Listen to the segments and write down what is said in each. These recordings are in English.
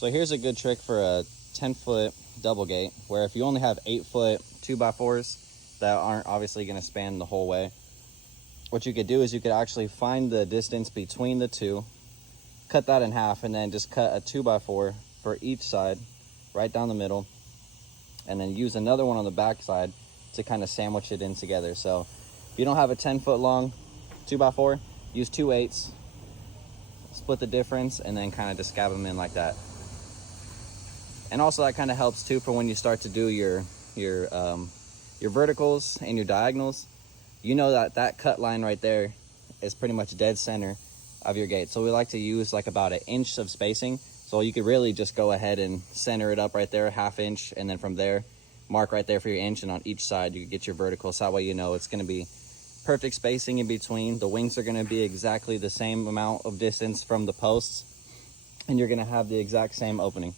So here's a good trick for a 10-foot double gate, where if you only have 8-foot 2x4s that aren't obviously going to span the whole way, what you could do is you could actually find the distance between the two, cut that in half, and then just cut a 2x4 for each side right down the middle, and then use another one on the back side to kind of sandwich it in together. So if you don't have a 10-foot long 2x4, use 2/8, split the difference, and then kind of just scab them in like that. And also that kind of helps too for when you start to do your verticals and your diagonals. You know that cut line right there is pretty much dead center of your gate. So we like to use like about 1 inch of spacing. So you could really just go ahead and center it up right there, 1/2 inch, and then from there, mark right there for your inch, and on each side you get your verticals. So that way you know it's gonna be perfect spacing in between. The wings are gonna be exactly the same amount of distance from the posts, and you're gonna have the exact same opening.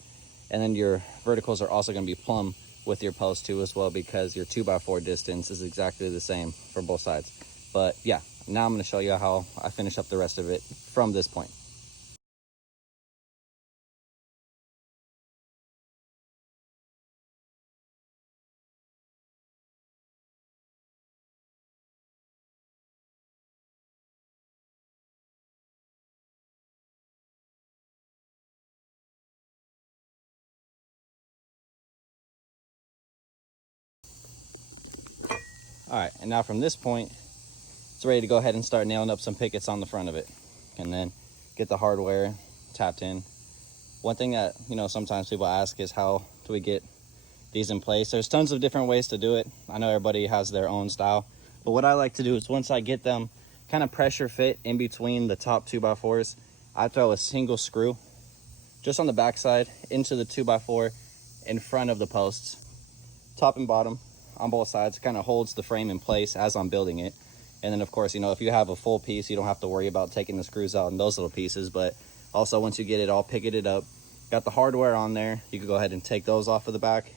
And then your verticals are also gonna be plumb with your post too as well, because your 2x4 distance is exactly the same for both sides. But yeah, now I'm gonna show you how I finish up the rest of it from this point. All right, and now from this point, it's ready to go ahead and start nailing up some pickets on the front of it, and then get the hardware tapped in. One thing that, sometimes people ask is, how do we get these in place? There's tons of different ways to do it. I know everybody has their own style, but what I like to do is, once I get them kind of pressure fit in between the top 2x4s, I throw a single screw just on the backside into the 2x4 in front of the posts, top and bottom on both sides. Kind of holds the frame in place as I'm building it. And then of course, if you have a full piece, you don't have to worry about taking the screws out in those little pieces. But also, once you get it all picketed up, got the hardware on there, you can go ahead and take those off of the back,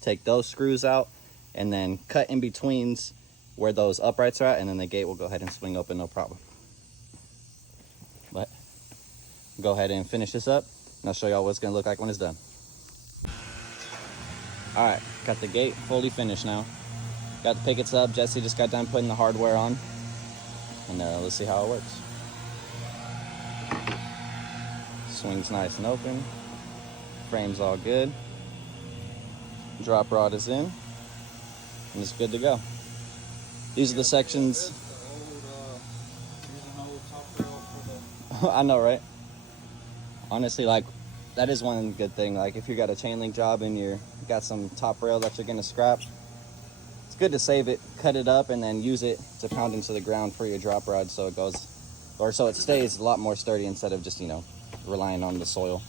take those screws out, and then cut in betweens where those uprights are at, and then the gate will go ahead and swing open, no problem. But go ahead and finish this up, and I'll show y'all what it's gonna look like when it's done. All right, got the gate fully finished now. Got the pickets up. Jesse just got done putting the hardware on, and let's see how it works. Swings nice and open. Frame's all good. Drop rod is in, and it's good to go. These are the sections. I know, right? Honestly, that is one good thing. If you got a chain link job and you got some top rail that you're gonna scrap, it's good to save it, cut it up, and then use it to pound into the ground for your drop rod, so it stays a lot more sturdy instead of just relying on the soil.